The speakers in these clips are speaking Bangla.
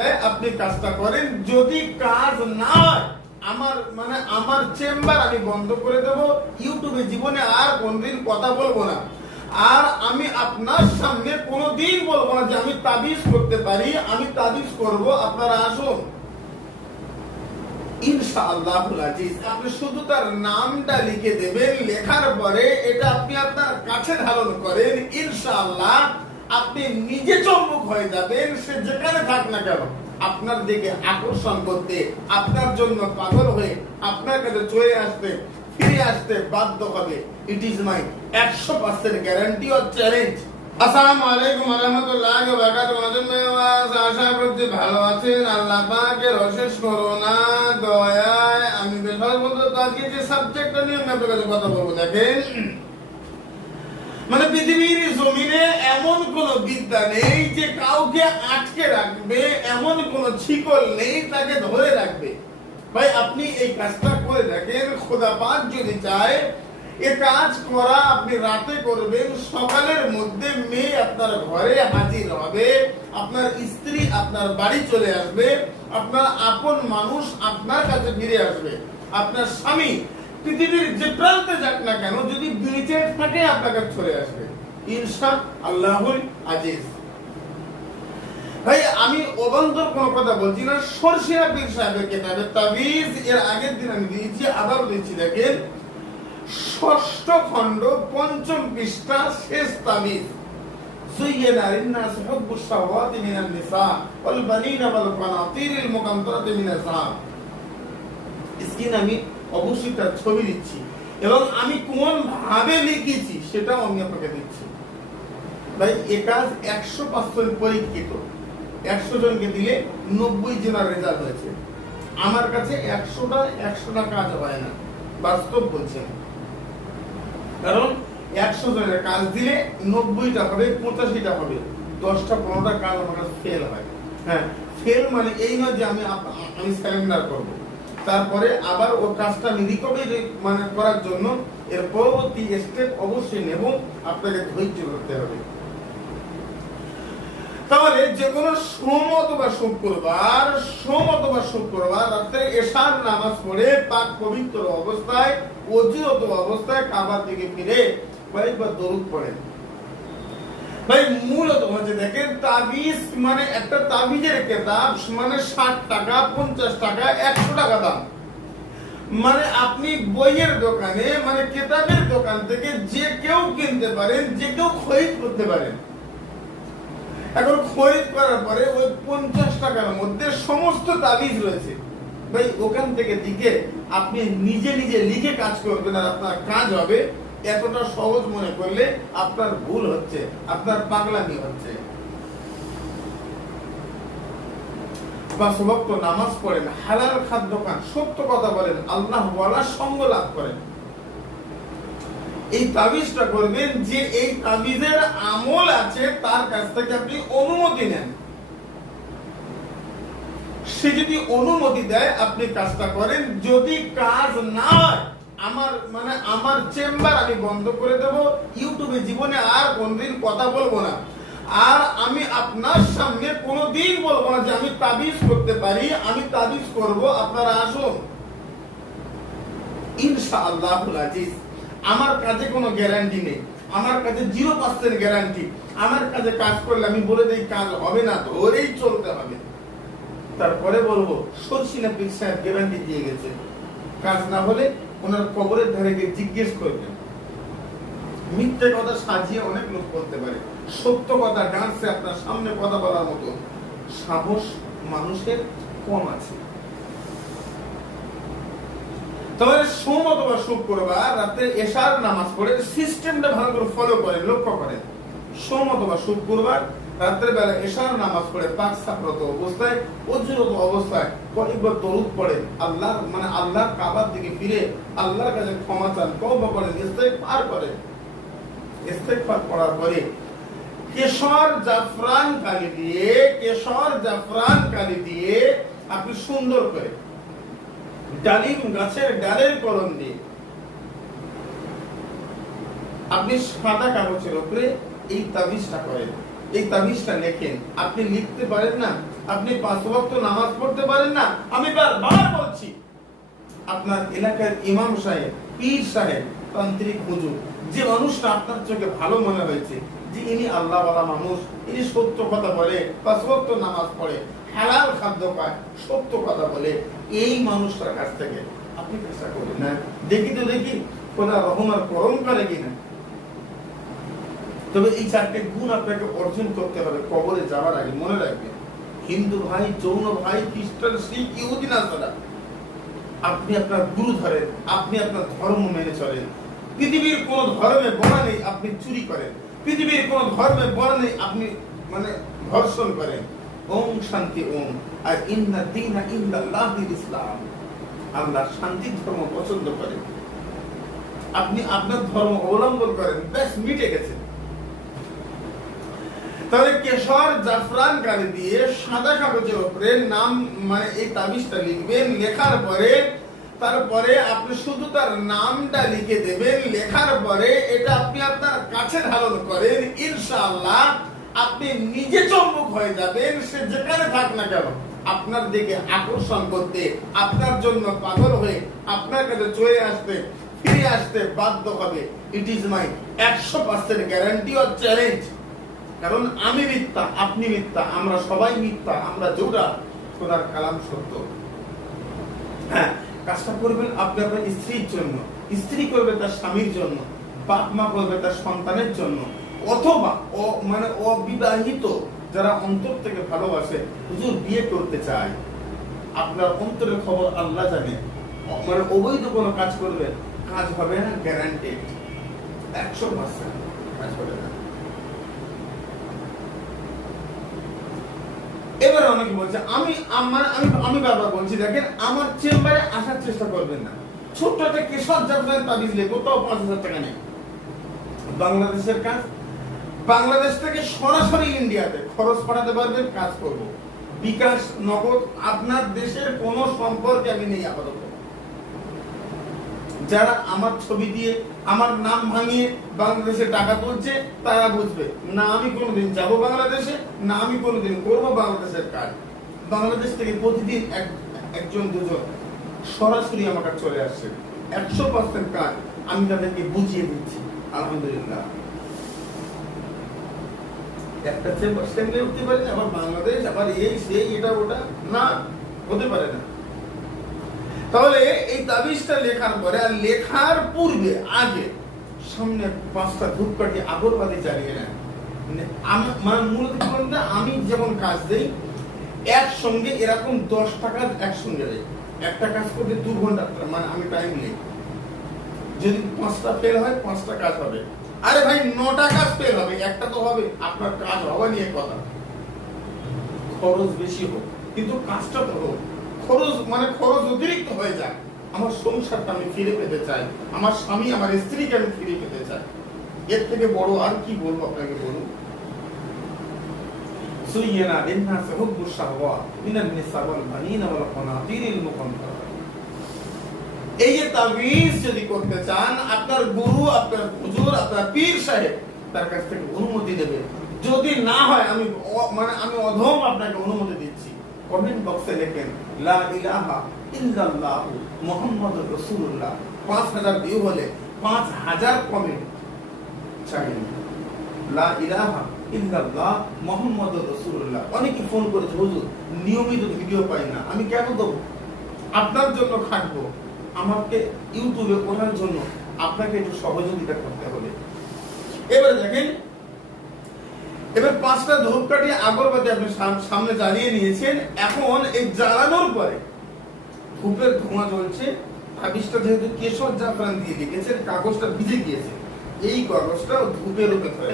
আপনি কাজটা করেন। যদি কাজ না হয়, আমার মানে আমার চেম্বার আমি বন্ধ করে দেব। ইউটিউবে জীবনে আর কোনদিন কথা বলব না। আর আমি আপনার সামনে কোনোদিন বলব না যে আমি তাবিজ করতে পারি, আমি তাবিজ করব। আপনারা আসুন। ইনশাআল্লাহ আজিজ, আপনি শুধু তার নামটা লিখে দেবেন। লেখার পরে এটা আপনি আপনার কাছে ধারণ করেন। ইনশাআল্লাহ আপনি নিজে চম্বুক হয়ে যাবেন, সে যেখানে থাক না কেন, আপনার দিকে আকর্ষণ করতে, আপনার জন্য পাগল হয়ে আপনার কাছে চলে আসতে, ফিরে আসতে বাধ্য হবে। ইট ইজ মাই একশো পার্সেন্ট গ্যারান্টি ও চ্যালেঞ্জ আসসালামু আলাইকুম রহমতুল্লাহ আশা করছি ভালো আছেন। আল্লাহ পাকের অশেষ করোনা দয়ায় আমি বেশাল বলতে তো আজকে যে সাবজেক্টটা নিয়ে আমি আপনার কাছে কথা বলব, দেখেন। মানে পৃথিবীর জমিনে এমন কোন বিদ্যা নেই যে কাউকে আটকে রাখবে, এমন কোন শিকল নেই তাকে ধরে রাখবে। ভাই, আপনি এই কাজটা করে দেখেন খোদা পাক যদি চায়, এ কাজ করা আপনি রাতে করবেন, সকালের মধ্যে মেয়ে আপনার ঘরে হাজির হবে, আপনার স্ত্রী আপনার বাড়ি চলে আসবে, আপনার আপন মানুষ আপনার কাছে ফিরে আসবে, আপনার স্বামী পৃথিবীর যে প্রান্তে যাক না কেন যদি বেঁচে থাকে আপনার কাছে চলে আসবে ইনশা আল্লাহুল আজিজ ভাই আমি অবান্তর কোনো কথা বলছি না সরষিয়া পীর সাহেবের কেতাবে তাবিজ এর আগের দিন আমি দিয়েছি আবার দিচ্ছি দেখেন ষষ্ঠ খণ্ড পঞ্চম পৃষ্ঠা শেষ তাবিজ زين للناس حب الشهوات من النساء والبنين والقناطير المقنطرة من الذهب স্ক্রিন আমি অবশ্যই তার ছবি দিচ্ছি। এবং আমি কোন ভাবে লিখেছি সেটাও আমি আপনাকে দিচ্ছি। ভাই, এ কাজ একশো পার্সেন্ট পরীক্ষিত একশো জনকে দিলে নব্বই জনের রেজাল্ট হয়েছে। আমার কাছে একশোটা একশোটা কাজ হয় না। বাস্তব বলছেন কারণ একশো জনের কাজ দিলে নব্বইটা হবে, পঁচাশিটা হবে। দশটা, পনেরোটা কাজ আমার ফেল হয়। হ্যাঁ ফেল মানে এই নয় যে আমি আমি স্যালেন্ডার করব। তারপরে আবার ও কাজটা আমি মানে করার জন্য। এর পরবর্তী স্টেপ অবশ্যই নেব। আপনাকে ধৈর্য ধরতে হবে। তাহলে যে কোনো সোম অথবা শুক্রবার, সোম অথবা শুক্রবার রাত্রে এশার নামাজ পড়ে পাক পবিত্র অবস্থায়, অজিরত অবস্থায় কাবার দিকে ফিরে কয়েকবার দরুদ পড়েন। ভাই, মূলত হচ্ছে দেখেন, তাবিজ মানে একটা তাবিজের কেতাব মানে ষাট টাকা, পঞ্চাশ টাকা, একশো টাকা দাম। মানে আপনি বইয়ের দোকানে মানে কেতাবের দোকান থেকে যে কেউ কিনতে পারেন, যে কেউ খরিদ করতে পারেন। এখন খরিদ করার পরে ওই পঞ্চাশ টাকার মধ্যে সমস্ত তাবিজ রয়েছে। ভাই, ওখান থেকে দিকে আপনি নিজে নিজে লিখে কাজ করবেন আর আপনার কাজ হবে এতটা সহজ মনে করলে আপনার ভুল হচ্ছে, আপনার পাগলামি হচ্ছে। বা সবক্ত নামাজ পড়েন, হালাল খাদ্য খান, সত্য কথা বলেন, আল্লাহ বলার সঙ্গ লাভ করেন। এই তাবিজটা করবেন যে এই তাবিজের আমল আছে, তার কাছ থেকে আপনি অনুমতি নেন। সে যদি অনুমতি দেয়, আপনি কাজটা করেন। যদি কাজ না হয় আমার মানে আমার চেম্বার আমি বন্ধ করে দেব, ইউটিউবে জীবনে আর কোনদিন কথা বলব না। আর আমি আপনার সামনে কোনোদিন বলব না যে আমি তাবিজ করতে পারি, আমি তাবিজ করব। আপনারা আসুন। ইনশাআল্লাহ আজিজ, আমার কাজে কোনো গ্যারান্টি নেই। আমার কাছে জিরো পার্সেন্ট গ্যারান্টি আমার কাছে কাজ করলে আমি বলে দিই, কাজ হবে না, ধরেই চলতে হবে। তারপরে বলব, সরসিনা পীর সাহেব গ্যারান্টি দিয়ে গেছে। কাজ না হলে ওনার কবরের ধারে গিয়ে জিজ্ঞেস করবেন মিথ্যে কথা সাজিয়ে অনেক লোক বলতে পারে। সত্য কথা ডান্সে আপনার সামনে কথা বলার মতো। সাহস মানুষের কম আছে। তবে সোম অথবা শুক্রবার রাতে এশার নামাজ পড়ে সিস্টেমটা ভালো করে ফলো করেন, লক্ষ্য করেন। সোম অথবা শুক্রবার রাত্রে বেলা এশার নামাজ পড়ে, পাক সাফরত অবস্থায় অজুরত অবস্থায়, কয়েকবার দরুদ পড়ে আল্লাহ মানে আল্লাহ কাবার দিকে ফিরে, আল্লাহর কাছে ক্ষমা চান, তওবা করেন। ইস্তেগফার করার পরে কেশর জাফরান কালি দিয়ে, কেশর জাফরান কালি দিয়ে আপনি সুন্দর করে ডালিম গাছের ডালের কলম দিয়ে আপনি সাদা কাগজের উপরে এই তাবিজটা করেন। এই তাবিজটা লেখেন। আপনি লিখতে পারেন না, আপনি পাঁচ ওয়াক্ত নামাজ পড়তে পারেন না, আমি বারবার বলছি। আপনার এলাকার ইমাম সাহেব, পীর সাহেব, তান্ত্রিক হুজুর, যে মানুষটা আপনার চোখে ভালো মনে হয়েছে, যে ইনি আল্লাহ বলা মানুষ, ইনি সত্য কথা বলে, পাঁচ ওয়াক্ত নামাজ পড়ে, হালাল খাদ্য খায় সত্য কথা বলে, এই মানুষটার কাছ থেকে আপনি চেষ্টা করবেন না। দেখি তো দেখি, খোদা রহমার করম করে কিনা। তবে এই চারটে গুণ আপনাকে অর্জন করতে হবে, কবরে যাওয়ার আগে। মনে রাখবেন, হিন্দু ভাই, যৌন ভাই, খ্রিস্টান, শিখ, ইহুদি নাসারা আপনি আপনার গুরু ধরেন, আপনি আপনার ধর্ম মেনে চলেন। পৃথিবীর কোন ধর্মে বলা নেই, আপনি চুরি করেন। পৃথিবীর কোন ধর্মে বলা নেই, আপনি মানে ধর্ষণ করেন। ওম শান্তি ওম, আর ইন্না দিনা ইন্দাল্লাহিল ইসলাম। আল্লাহ শান্তির ধর্ম পছন্দ করেন। আপনি আপনার ধর্ম অবলম্বন করেন, ব্যাস, মিটে গেছে। তাহলে কেশর জাফরান গাড়ি দিয়ে সাদা কাগজের উপরে নাম মানে এই তাবিজটা লিখবেন। লেখার পরে, তারপরে আপনি শুধু তার নামটা লিখে দেবেন। লেখার পরে এটা আপনি আপনার কাছে ধারণ করেন। ইনশাআল্লাহ আপনি নিজে চম্বুক হয়ে যাবেন। সে যেখানে থাক না কেন, আপনার দিকে আকর্ষণ করতে, আপনার জন্য পাগল হয়ে আপনার কাছে চলে আসতে, ফিরে আসতে বাধ্য হবে। ইট ইজ মাই একশো পার্সেন্ট গ্যারান্টি অর চ্যালেঞ্জ কারণ আমি মিথ্যা, আপনি মিথ্যা, আমরা সবাই মিথ্যা, আমরা জোড়া, খোদার কালাম সত্য। হ্যাঁ কাজটা করবেন আপনি আপনার স্ত্রীর জন্য। স্ত্রী করবে তার স্বামীর জন্য, বাপ মা করবে তার সন্তানের জন্য। অথবা মানে অবিবাহিত যারা অন্তর থেকে ভালোবাসে, হুজুর বিয়ে করতে চায়, আপনার অন্তরের খবর আল্লাহ জানে। মানে অবৈধ কোনো কাজ করবে, কাজ হবে না গ্যারান্টেড একশো পার্সেন্ট কাজ হবে না। এবার অনেকে বলছে, আমি আমার, আমি আমি বারবার বলছি, দেখেন, আমার চেম্বারে আসার চেষ্টা করবেন না। ছোট্ট একটা কেশর জাফরান তাবিজ লেখো তাও পাঁচ হাজার টাকা নেই। বাংলাদেশের কাজ, বাংলাদেশ থেকে সরাসরি ইন্ডিয়াতে খরচ পাঠাতে পারবেন, কাজ করব। বিকাশ, নগদ, আপনার দেশের কোনো সম্পর্কে আমি নেই আপাতত। যারা আমার ছবি দিয়ে আমার নাম ভাঙিয়ে বাংলাদেশে টাকা তুলছে, তারা বুঝবে। না আমি কোনোদিন যাব বাংলাদেশে, না আমি কোনোদিন করব বাংলাদেশের কাজ। বাংলাদেশ থেকে প্রতিদিন এক, একজন দুজন সরাসরি আমার কাছে চলে আসছে। একশো পার্সেন্ট কাজ আমি তাদেরকে বুঝিয়ে দিচ্ছি। আলহামদুলিল্লাহ। একটা সামনে উঠতে পারে, আবার বাংলাদেশ, আবার এই, সেই, এটা, ওটা। না, হতে পারে না। তাহলে এই তাবিজটা লেখার পরে, আর লেখার পূর্বে, আগে, সামনে পাঁচটা ধূপকাঠি আগরবাতি চালিয়ে নেন। মানে মানে মূলত কি বলুন আমি যেমন কাজ দেই, একসঙ্গে এরকম দশটা কাজ একসঙ্গে দেয় একটা কাজ করতে দু ঘণ্টা মানে আমি টাইম নেই। যদি পাঁচটা ফেল হয়, পাঁচটা কাজ হবে। আরে ভাই, নটা কাজ ফেল হবে, একটা তো হবে, আপনার কাজ হওয়া নিয়ে কথা। খরচ বেশি হোক, কিন্তু কাজটা তো হোক। খরচ মানে খরচ অতিরিক্ত হয়ে যায়। আমার সংসারটা আমি ফিরে পেতে চাই। আমার স্বামী আমার স্ত্রীকে আমি ফিরে পেতে চাই। এর থেকে বড় আর কি বলব আপনাকে বলুন? এই যে তাবিজ যদি করতে চান আপনার গুরু আপনার হুজুর আপনার পীর সাহেব তার কাছ থেকে অনুমতি দেবে। যদি না হয় আমি মানে আমি অধম আপনাকে অনুমতি দিচ্ছি। কমেন্ট বক্সে লেখেন লা ইলাহা ইল্লাল্লাহ মুহাম্মাদুর রাসূলুল্লাহ। পাঁচ হাজার ভিউ হলে পাঁচ হাজার কমেন্ট চাইলেন। লা ইলাহা ইল্লাল্লাহ মুহাম্মাদুর রাসূলুল্লাহ। অনেকে ফোন করেছে, হুজুর, নিয়মিত ভিডিও পাই না, আমি কেন দেবো? আপনার জন্য খাটবো। আমাকে ইউটিউবে ওঠার জন্য আপনাকে একটু সহযোগিতা করতে হবে। এবারে দেখেন এবার পাঁচটা ধূপকাঠি আগরবাতি আপনি সাম- সামনে জ্বালিয়ে নিয়েছেন। এখন এই জ্বালানোর পরে ধূপের ধোঁয়া জ্বলছে। তাবিজটা যেহেতু কেশর জাফরান দিয়ে লিখেছেন, কাগজটা ভিজে গিয়েছে। এই কাগজটা ধূপের উপরে ধরে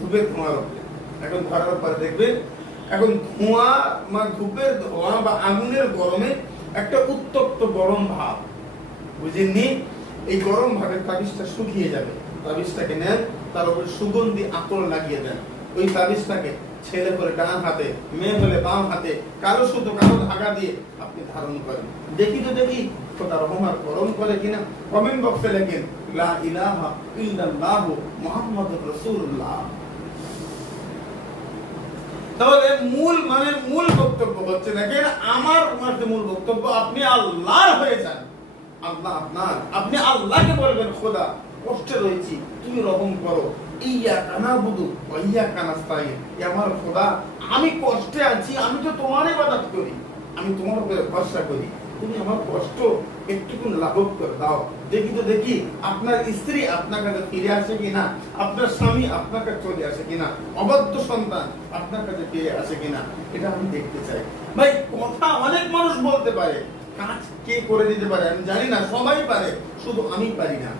ধূপের ধোঁয়ার উপরে। এখন ধরার পরে দেখবেন, এখন ধোঁয়া বা ধূপের ধোঁয়া বা আগুনের গরমে একটা উত্তপ্ত গরম ভাব। বুঝেননি এই গরম ভাবে তাবিজটা শুকিয়ে যাবে। তাবিজটাকে নেন, তার উপরে সুগন্ধি আতর লাগিয়ে দেন। ওই তাবিজটাকে ছেলে করে ডান হাতে, মেয়ে হলে বাম হাতে কারও শুধু কারও ধাগা দিয়ে আপনি ধারণ করেন। দেখি তো দেখি, খোদা গরম করে কিনা। কমেন্ট বক্সে লেখেন, লা ইলাহা ইল্লাল্লাহু মুহাম্মাদুর রাসূলুল্লাহ। তাহলে মূল মানে মূল বক্তব্য হচ্ছে, দেখেন, আমার মাঝে মূল বক্তব্য, আপনি আল্লাহর হয়ে যান। আল্লাহ আপনার। আপনি আল্লাহকে বলবেন, খোদা, কষ্টে রয়েছি, তুমি রহম করো। আমি কষ্টে আছি, আমি তো তোমার ইবাদত করি, আমি তোমার উপরে ভরসা করি। তুমি আমার কষ্ট একটুকু লাঘব করে দাও। দেখি তো দেখি, আপনার স্ত্রী আপনার কাছে ফিরে আসে কিনা, আপনার স্বামী আপনার কাছে চলে আসে কিনা, অবাধ্য সন্তান আপনার কাছে ফিরে আসে কিনা, এটা আমি দেখতে চাই। ভাই, কথা অনেক মানুষ বলতে পারে, কাজ কে করে দিতে পারে আমি জানি না, সবাই পারে, শুধু আমি পারি না।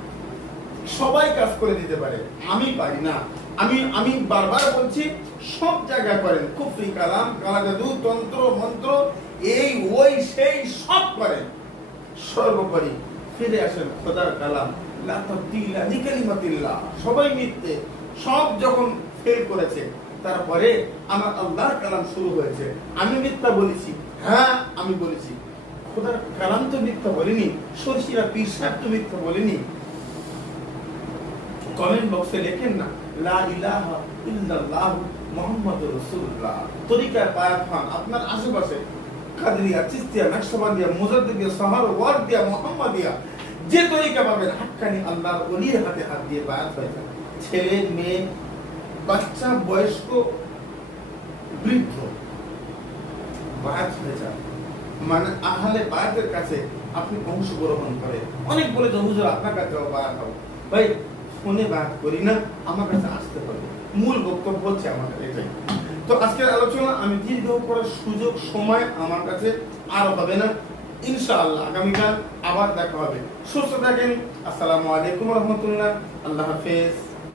সবাই কাজ করে দিতে পারে। আমি পারি না। আমি আমি বারবার বলছি, সব জায়গায় করেন। কুফরি, কালাম কালা জাদু তন্ত্র, মন্ত্র, এই, ওই, সেই, সব করেন। সর্বোপরি ফিরে আসেন খোদার কালাম। সবাই মিথ্যে। সব যখন ফেল করেছে, তারপরে আমার আল্লাহর কালাম শুরু হয়েছে। আমি মিথ্যা বলেছি। হ্যাঁ আমি বলেছি। খোদার কালাম তো মিথ্যা বলিনি। সরষিরা পীর তো মিথ্যা বলিনি। কমেন্ট বক্সে লেখেন না, লা ইলাহা ইল্লাল্লাহ তরিকার বায়াত খান, আপনার আশেপাশে কাদরিয়া, চিস্তিয়া মুজাদ্দিদিয়া সাহার যে তরিকা পাবেন, হাক্কানি আল্লাহর হাতে হাত দিয়ে হয়ে ছেলে, মেয়ে, বাচ্চা, বয়স্ক, বৃদ্ধ হয়ে যাবে। মানে কাছে আপনি অংশগ্রহণ করেন। অনেক বলে হুজুর, আপনার কাছে হবে। ভাই ফোনে বাদ করি না, আমার কাছে আসতে হবে। মূল বক্তব্য হচ্ছে আমার এটাই। তো আজকের আলোচনা আমি দীর্ঘ করার সুযোগ, সময় আমার কাছে আর হবে না। ইনশাআল্লাহ আগামীকাল আবার দেখা হবে। সুস্থ থাকেন। আসসালামু আলাইকুম রহমতুল্লাহ। আল্লাহ হাফেজ।